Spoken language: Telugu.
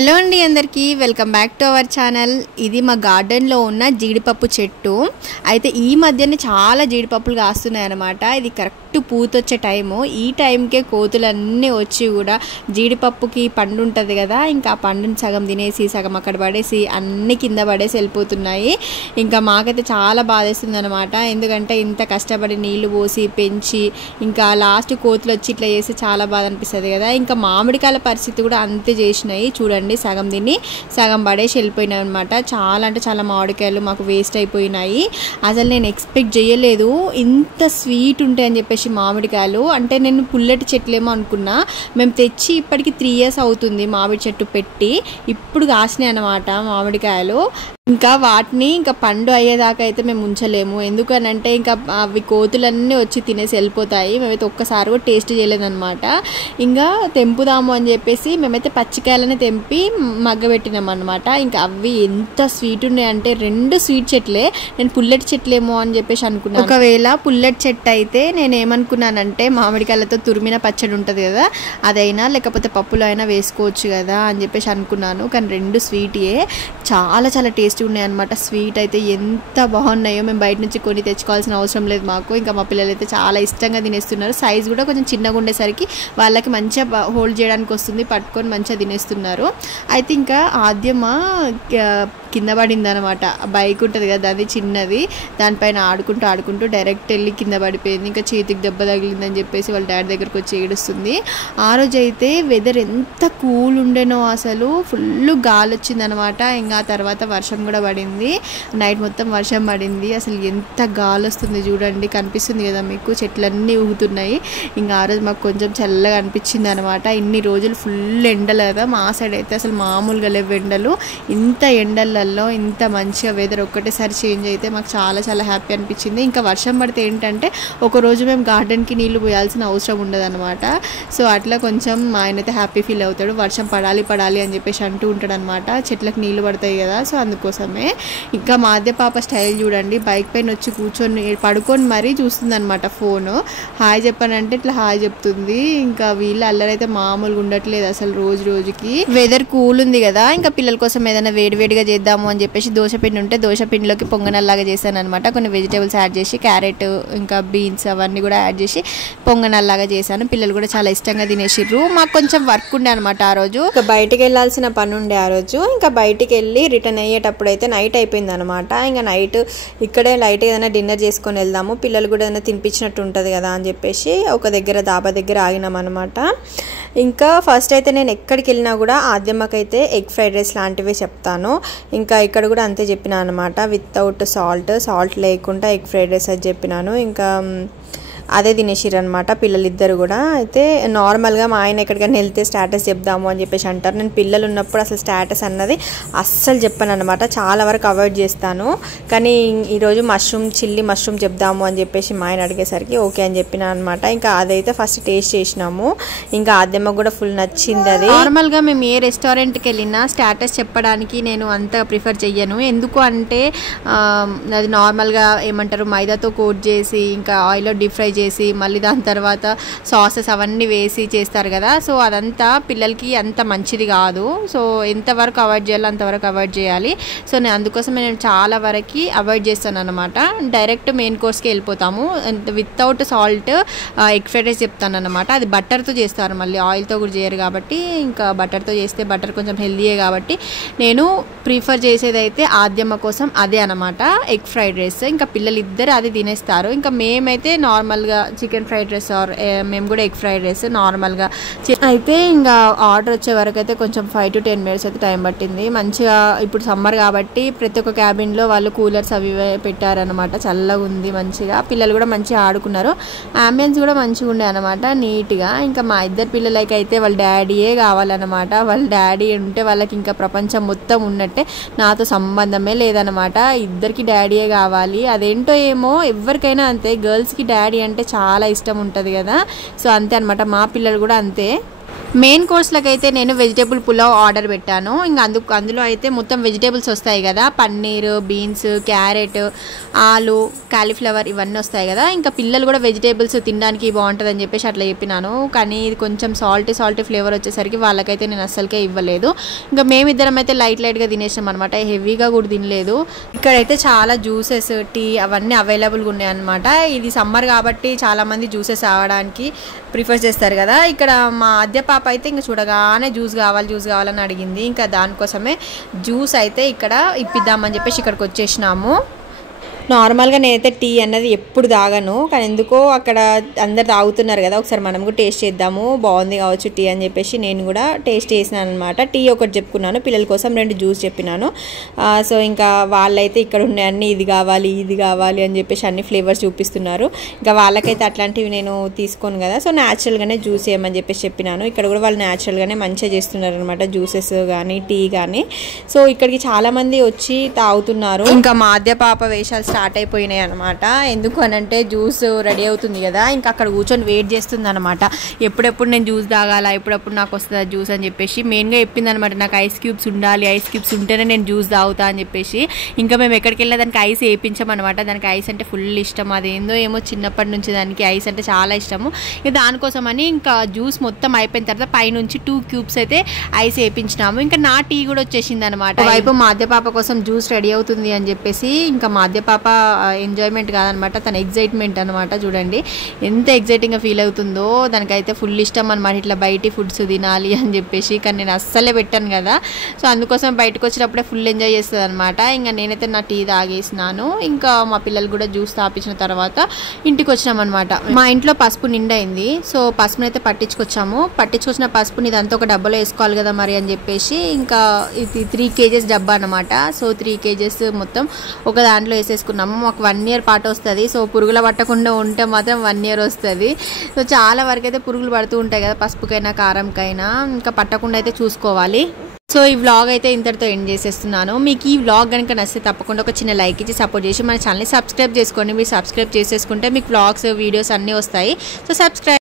హలో అండి అందరికీ welcome back to our channel. ఇది మా గార్డెన్లో ఉన్న జీడిపప్పు చెట్టు. అయితే ఈ మధ్యనే చాలా జీడిపప్పులు కాస్తున్నాయి అన్నమాట. ఇది కరెక్ట్ పూతొచ్చే టైము. ఈ టైంకే కోతులన్నీ వచ్చి కూడా జీడిపప్పుకి పండు ఉంటుంది కదా, ఇంకా ఆ పండుని సగం తినేసి సగం అక్కడ పడేసి అన్ని కింద పడేసి వెళ్ళిపోతున్నాయి. ఇంకా మాకైతే చాలా బాధేస్తుంది అనమాట. ఎందుకంటే ఇంత కష్టపడి నీళ్లు పోసి పెంచి ఇంకా లాస్ట్ కోతులు వచ్చి ఇట్లా చేసి చాలా బాధ అనిపిస్తుంది కదా. ఇంకా మామిడికాయల పరిస్థితి కూడా అంతే చేసినాయి. చూడండి, సగం తిని సగం పడేసి వెళ్ళిపోయినాయి అనమాట. చాలా అంటే చాలా మామిడికాయలు మాకు వేస్ట్ అయిపోయినాయి. అసలు నేను ఎక్స్పెక్ట్ చేయలేదు ఇంత స్వీట్ ఉంటాయని చెప్పేసి మామిడికాయలు. అంటే నేను పుల్లటి చెట్లేమో అనుకున్నా. మేము తెచ్చి ఇప్పటికి 3 years అవుతుంది మామిడి చెట్టు పెట్టి. ఇప్పుడు కాసినాయి అనమాట మామిడికాయలు. ఇంకా వాటిని ఇంకా పండు అయ్యేదాకా అయితే మేము ఉంచలేము. ఎందుకనంటే ఇంకా అవి కోతులన్నీ వచ్చి తినేసి వెళ్ళిపోతాయి. మేమైతే ఒక్కసారి కూడా టేస్ట్ చేయలేదన్నమాట. ఇంకా తెంపుదాము అని చెప్పేసి మేమైతే పచ్చికాయలని తెంపి మగ్గబెట్టినాం అనమాట. ఇంకా అవి ఎంత స్వీట్ ఉన్నాయంటే 2 స్వీట్ చెట్లే. నేను పుల్లటి చెట్లేమో అని చెప్పేసి అనుకున్నాను. ఒకవేళ పుల్లటి చెట్టు అయితే నేను ఏమనుకున్నానంటే మామిడికాయలతో తురిమిన పచ్చడి ఉంటుంది కదా, అదైనా లేకపోతే పప్పులో అయినా వేసుకోవచ్చు కదా అని చెప్పేసి అనుకున్నాను. కానీ 2 స్వీటే చాలా చాలా టేస్ట్ ఉన్నాయన్నమాట. స్వీట్ అయితే ఎంత బాగున్నాయో. మేము బయట నుంచి కొని తెచ్చుకోవాల్సిన అవసరం లేదు మాకు. ఇంకా మా పిల్లలు అయితే చాలా ఇష్టంగా తినేస్తున్నారు. సైజ్ కూడా కొంచెం చిన్నగా ఉండేసరికి వాళ్ళకి మంచిగా హోల్డ్ చేయడానికి వస్తుంది, పట్టుకొని మంచిగా తినేస్తున్నారు. అయితే ఇంకా ఆద్యమ కింద పడింది అనమాట. బైక్ ఉంటుంది కదా, అది చిన్నది, దానిపైన ఆడుకుంటూ డైరెక్ట్ వెళ్ళి కింద పడిపోయింది. ఇంకా చేతికి దెబ్బ తగిలిందని చెప్పేసి వాళ్ళ డాడీ దగ్గరకు వచ్చి ఏడుస్తుంది. ఆ రోజు అయితే వెదర్ ఎంత కూల్ ఉండేనో, అసలు ఫుల్ గాలి వచ్చిందనమాట. ఇంకా తర్వాత వర్షం కూడా పడింది. నైట్ మొత్తం వర్షం పడింది. అసలు ఎంత గాలి వస్తుంది చూడండి, కనిపిస్తుంది కదా మీకు, చెట్లన్నీ ఊగుతున్నాయి. ఇంకా ఆ రోజు మాకు కొంచెం చల్లగా అనిపించింది అనమాట. ఇన్ని రోజులు ఫుల్ ఎండలు కదా, మా సైడ్ అయితే అసలు మామూలుగా లేవు ఎండలు. ఇంత ఎండలలో ఇంత మంచిగా వెదర్ ఒక్కటేసారి చేంజ్ అయితే మాకు చాలా చాలా హ్యాపీ అనిపించింది. ఇంకా వర్షం పడితే ఏంటంటే ఒకరోజు మేము గార్డెన్కి నీళ్లు పోయాల్సిన అవసరం ఉండదు అనమాట. సో అట్లా కొంచెం మా ఆయన అయితే హ్యాపీ ఫీల్ అవుతాడు. వర్షం పడాలి అని చెప్పేసి అంటూ ఉంటాడు అనమాట. చెట్లకు నీళ్లు పడతాయి కదా, సో అందుకోసమే. ఇంకా మాధ్య పాప స్టైల్ చూడండి, బైక్ పైన వచ్చి కూర్చొని పడుకొని మరీ చూస్తుంది అనమాట ఫోను. హాయ్ చెప్పానంటే ఇట్లా హాయ్ చెప్తుంది. ఇంకా వీళ్ళ అల్లరైతే మామూలుగా ఉండట్లేదు అసలు. రోజుకి వెదర్ కూల్ ఉంది కదా, ఇంకా పిల్లల కోసం ఏదైనా వేడివేడిగా చేద్దాము అని చెప్పేసి దోశపిండి ఉంటే దోశపిండిలోకి పొంగనల్లాగా చేశాను అనమాట. కొన్ని వెజిటేబుల్స్ యాడ్ చేసి, క్యారెట్ ఇంకా బీన్స్ అవన్నీ కూడా యాడ్ చేసి పొంగనల్లాగా చేశాను. పిల్లలు కూడా చాలా ఇష్టంగా తినేసిర్రు. మాకు కొంచెం వర్క్ ఉండే అనమాట ఆ రోజు. ఇంకా బయటికి వెళ్ళాల్సిన పని ఉండే ఆ రోజు. ఇంకా బయటికి వెళ్ళి రిటర్న్ అయ్యేటప్పుడు అయితే నైట్ అయిపోయింది అనమాట. ఇంకా నైట్ ఇక్కడే లైట్ ఏదైనా డిన్నర్ చేసుకొని వెళ్దాము, పిల్లలు కూడా ఏదైనా తినిపించినట్టు ఉంటుంది కదా అని చెప్పేసి ఒక దగ్గర దాబా దగ్గర ఆగినాం అనమాట. ఇంకా ఫస్ట్ అయితే నేను ఎక్కడికి వెళ్ళినా కూడా ఆద్యమ్మకైతే ఎగ్ ఫ్రైడ్ రైస్ లాంటివి చెప్తాను. ఇంకా ఇక్కడ కూడా అంతే చెప్పినా అనమాట. వితౌట్ సాల్ట్ లేకుండా ఎగ్ ఫ్రైడ్ రైస్ అది చెప్పినాను. ఇంకా అదే తినేసిర్రు అనమాట పిల్లలిద్దరు కూడా. అయితే నార్మల్గా మా ఆయన ఎక్కడికైనా వెళ్తే స్టేటస్ చెప్దాము అని చెప్పేసి అంటారు. నేను పిల్లలు ఉన్నప్పుడు అసలు స్టేటస్ అన్నది అస్సలు చెప్పాను అనమాట. చాలా వరకు అవాయిడ్ చేస్తాను. కానీ ఈరోజు చిల్లీ మష్రూమ్ చెప్దాము అని చెప్పేసి మా ఆయన అడిగేసరికి ఓకే అని చెప్పినా అనమాట. ఇంకా అదైతే ఫస్ట్ టేస్ట్ చేసినాము. ఇంకా ఆద్యమ్మకు కూడా ఫుల్ నచ్చింది. అది నార్మల్గా మేము ఏ రెస్టారెంట్కి వెళ్ళినా స్టేటస్ చెప్పడానికి నేను అంత ప్రిఫర్ చెయ్యను. ఎందుకు అంటే అది నార్మల్గా ఏమంటారు, మైదాతో కోట్ చేసి ఇంకా ఆయిల్లో డీప్ ఫ్రై చేసి మళ్ళీ దాని తర్వాత సాసెస్ అవన్నీ వేసి చేస్తారు కదా. సో అదంతా పిల్లలకి అంత మంచిది కాదు. సో ఎంతవరకు అవాయిడ్ చేయాలో అంతవరకు అవాయిడ్ చేయాలి. సో నేను అందుకోసం నేను చాలా వరకు అవాయిడ్ చేస్తాను అనమాట. డైరెక్ట్ మెయిన్ కోర్స్కి వెళ్ళిపోతాము. Without salt egg fried rice చెప్తాను అనమాట. అది బటర్తో చేస్తారు, మళ్ళీ ఆయిల్తో కూడా చేయరు కాబట్టి. ఇంకా బటర్తో చేస్తే బటర్ కొంచెం హెల్దీయే కాబట్టి నేను ప్రిఫర్ చేసేది అయితే ఆద్యమ్మ కోసం అదే అనమాట, ఎగ్ ఫ్రైడ్ రైస్. ఇంకా పిల్లలు ఇద్దరు అది తినేస్తారు. ఇంకా మేమైతే నార్మల్గా చికెన్ ఫ్రైడ్ రైస్ ఆర్ మేము కూడా ఎగ్ ఫ్రైడ్ రైస్ నార్మల్గా అయితే. ఇంకా ఆర్డర్ వచ్చే వరకు అయితే కొంచెం 5 to 10 minutes అయితే టైం పట్టింది. మంచిగా ఇప్పుడు సమ్మర్ కాబట్టి ప్రతి ఒక్క క్యాబిన్లో వాళ్ళు కూలర్స్ అవి పెట్టారనమాట. చల్లగా ఉంది మంచిగా. పిల్లలు కూడా మంచిగా ఆడుకున్నారు. అంబియన్స్ కూడా మంచిగా ఉండే అనమాట, నీట్గా. ఇంకా మా ఇద్దరు పిల్లలకి అయితే వాళ్ళ డాడీయే కావాలన్నమాట. వాళ్ళ డాడీ ఉంటే వాళ్ళకి ఇంకా ప్రపంచం మొత్తం ఉన్నట్టే. నాతో సంబంధమే లేదనమాట, ఇద్దరికి డాడీయే కావాలి. అదేంటో ఏమో ఎవరికైనా అంతే, గర్ల్స్కి డాడీ అంటే చాలా ఇష్టం ఉంటుంది కదా. సో అంతే అనమాట, మా పిల్లలు కూడా అంతే. మెయిన్ కోర్స్లోకి అయితే నేను వెజిటేబుల్ పులావ్ ఆర్డర్ పెట్టాను. ఇంకా అందులో అయితే మొత్తం వెజిటేబుల్స్ వస్తాయి కదా, పన్నీర్, బీన్స్, క్యారెట్, ఆలు, కాలీఫ్లవర్ ఇవన్నీ వస్తాయి కదా. ఇంకా పిల్లలు కూడా వెజిటేబుల్స్ తినడానికి బాగుంటుంది అని చెప్పేసి అట్లా చెప్పినాను. కానీ ఇది కొంచెం సాల్టీ ఫ్లేవర్ వచ్చేసరికి వాళ్ళకైతే నేను అస్సలకే ఇవ్వలేదు. ఇంకా మేమిద్దరం అయితే లైట్గా తినేసాం అనమాట, హెవీగా కూడా తినలేదు. ఇక్కడైతే చాలా జ్యూసెస్, టీ అవన్నీ అవైలబుల్గా ఉన్నాయి అనమాట. ఇది సమ్మర్ కాబట్టి చాలామంది జ్యూసెస్ తాగడానికి ప్రిఫర్ చేస్తారు కదా. ఇక్కడ మా ఆద్య పాప అయితే ఇంకా చూడగానే జ్యూస్ కావాలని అడిగింది. ఇంకా దానికోసమే జ్యూస్ అయితే ఇక్కడ ఇప్పిద్దామని చెప్పేసి ఇక్కడికి వచ్చేసినాము. నార్మల్గా నేనైతే టీ అన్నది ఎప్పుడు తాగను, కానీ ఎందుకో అక్కడ అందరు తాగుతున్నారు కదా, ఒకసారి మనం కూడా టేస్ట్ చేద్దాము, బాగుంది కావచ్చు టీ అని చెప్పేసి నేను కూడా టేస్ట్ చేసినాను అనమాట. టీ ఒకటి చెప్పుకున్నాను, పిల్లల కోసం 2 జ్యూస్ చెప్పినాను. సో ఇంకా వాళ్ళైతే ఇక్కడ ఉన్నాయన్నీ ఇది కావాలి అని చెప్పేసి అన్ని ఫ్లేవర్స్ చూపిస్తున్నారు. ఇంకా వాళ్ళకైతే అట్లాంటివి నేను తీసుకోను కదా, సో న్యాచురల్గానే జ్యూస్ చేయమని చెప్పేసి చెప్పినాను. ఇక్కడ కూడా వాళ్ళు న్యాచురల్గానే మంచిగా చేస్తున్నారు అనమాట, జ్యూసెస్ కానీ టీ కానీ. సో ఇక్కడికి చాలామంది వచ్చి తాగుతున్నారు. ఇంకా మా ఆద్య పాప వేషాలు స్టార్ట్ అయిపోయినాయి అనమాట. ఎందుకు అనంటే జ్యూస్ రెడీ అవుతుంది కదా, ఇంకా అక్కడ కూర్చొని వెయిట్ చేస్తుంది అనమాట. ఎప్పుడెప్పుడు నేను జ్యూస్ తాగాలా, ఎప్పుడప్పుడు నాకు వస్తుందా జ్యూస్ అని చెప్పేసి మెయిన్గా చెప్పింది అనమాట. నాకు ఐస్ క్యూబ్స్ ఉండాలి, ఐస్ క్యూబ్స్ ఉంటేనే నేను జ్యూస్ తాగుతా అని చెప్పేసి. ఇంకా మేము ఎక్కడికి వెళ్ళినా దానికి ఐస్ వేయించామన్నమాట. దానికి ఐస్ అంటే ఫుల్ ఇష్టం, అదేందో ఏమో చిన్నప్పటి నుంచి దానికి ఐస్ అంటే చాలా ఇష్టము. ఇక దానికోసమని ఇంకా జ్యూస్ మొత్తం అయిపోయిన తర్వాత పైనుంచి 2 క్యూబ్స్ అయితే ఐస్ వేయించినాము. ఇంకా నా టీ కూడా వచ్చేసింది అనమాట. వైపు మాద్య పాప కోసం జ్యూస్ రెడీ అవుతుంది అని చెప్పేసి ఇంకా మాద్య పాప ఎంజాయ్మెంట్ కాదనమాట, తన ఎగ్జైట్మెంట్ అనమాట. చూడండి ఎంత ఎగ్జైటింగ్గా ఫీల్ అవుతుందో, దానికైతే ఫుల్ ఇష్టం అనమాట ఇట్లా బయటి ఫుడ్స్ తినాలి అని చెప్పేసి. కానీ నేను అస్సలే పెట్టాను కదా, సో అందుకోసం బయటకు వచ్చినప్పుడే ఫుల్ ఎంజాయ్ చేస్తుంది అనమాట. ఇంకా నేనైతే నా టీ తాగేసినాను. ఇంకా మా పిల్లలు కూడా జ్యూస్ తాపించిన తర్వాత ఇంటికి వచ్చినాం అనమాట. మా ఇంట్లో పసుపు నిండైంది, సో పసుపుని అయితే పట్టించుకొచ్చిన పసుపుని ఇదంతా ఒక డబ్బాలో వేసుకోవాలి కదా మరి అని చెప్పేసి ఇంకా ఇది 3 kgs డబ్బా అనమాట. సో 3 kgs మొత్తం ఒక దాంట్లో వేసేసుకున్నాము. మాకు 1 year పాటు వస్తుంది. సో పురుగులు పట్టకుండా ఉంటే మాత్రం 1 year వస్తుంది. సో చాలా వరకు అయితే పురుగులు పడుతూ ఉంటాయి కదా, పసుపుకైనా కారంకైనా, ఇంకా పట్టకుండా అయితే చూసుకోవాలి. సో ఈ వ్లాగ్ అయితే ఇంతటితో ఎండ్ చేసేస్తున్నాను. మీకు ఈ వ్లాగ్ కనుక నచ్చితే తప్పకుండా ఒక చిన్న లైక్ ఇచ్చి సపోర్ట్ చేసి మన ఛానల్ని సబ్స్క్రైబ్ చేసుకోండి. మీరు సబ్స్క్రైబ్ చేసేసుకుంటే మీకు వ్లాగ్స్, వీడియోస్ అన్నీ వస్తాయి. So subscribe